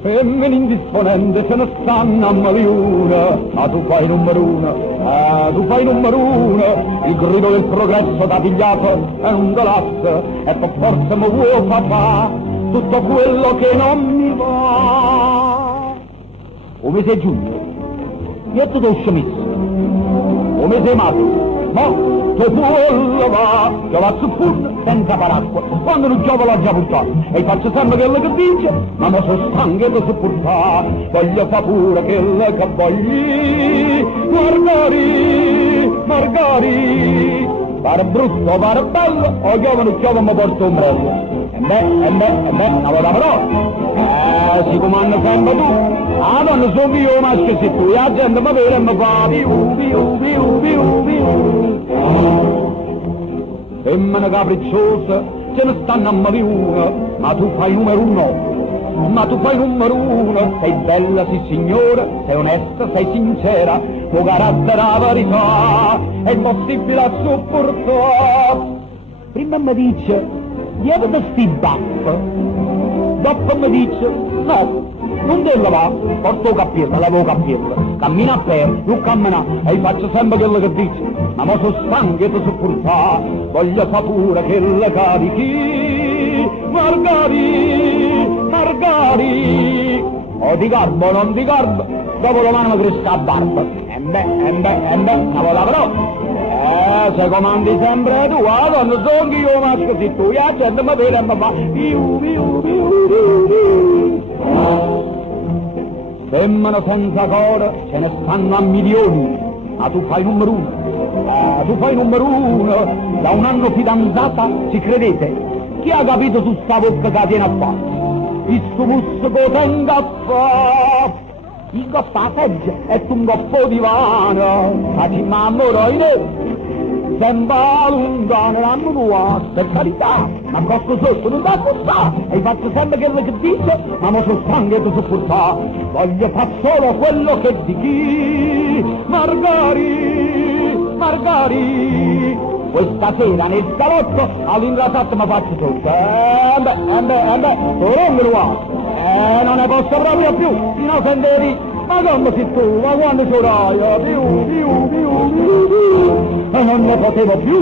Femmine indisponente ce ne stanno a maliuna, ma tu fai numero uno, tu fai numero uno, il grido del progresso da pigliato è un dolazzo, e per forza mi vuoi papà, tutto quello che non mi va. Un mese è giugno, io ti do scemesso, un mese è maggio, ma tu vuoi va, io va su punto senza paracqua, quando non giovo l'ho già portato, e faccio sempre quello che vince, ma mi sono stanco di sopportare, voglio fa pure quello che voglio, Margari, pare brutto, pare bello, o giovane mi porto un ombrello. Una volta però, si comanda sempre tu, ah donna sono io maschio se tu, e la gente mi vede e mi fa più. Femmine capricciose, ce ne stanno a maliuna, ma tu fai numero uno, sei bella, sì signora, sei onesta, sei sincera, tuo carattere la verità, è impossibile a sopportare. Prima mi dice, lievita sti baffa, dopo mi dice, no, non devo va, porto cappiello, levo cappiello, cammina a piedi, tu cammina, e faccio sempre quello che dici, ma mo sono stanco di sopportare, voglio fa pure quello carichi, Margari, o di garbo o non di garbo, dopo domani mi cresca a barba, una volta però, se comandi sempre tu, donna sono io maschio se tu, la gente mi vede e mi fa, femmine senza cuore ce ne stanno a milioni, ma tu fai numero uno, da un anno fidanzata, ci credete? Chi ha capito su sta bocca che tiene a fare? Il suo musso che tenga a fare, il goffo a seggia e tu un goffo di vano, facciamo amore sempre lontano la tua, per carità, ma cosco sotto non da costare, e faccio sempre quello che dice, ma mo sono stanco di sopportare, voglio far solo quello che dici, Margari, questa sera nel salotto all'ingrassato mi faccio sotto, sono qua, non ne posso proprio più, no senteri, ma come sei tu, ma quando c'orai, e non ne potevo più.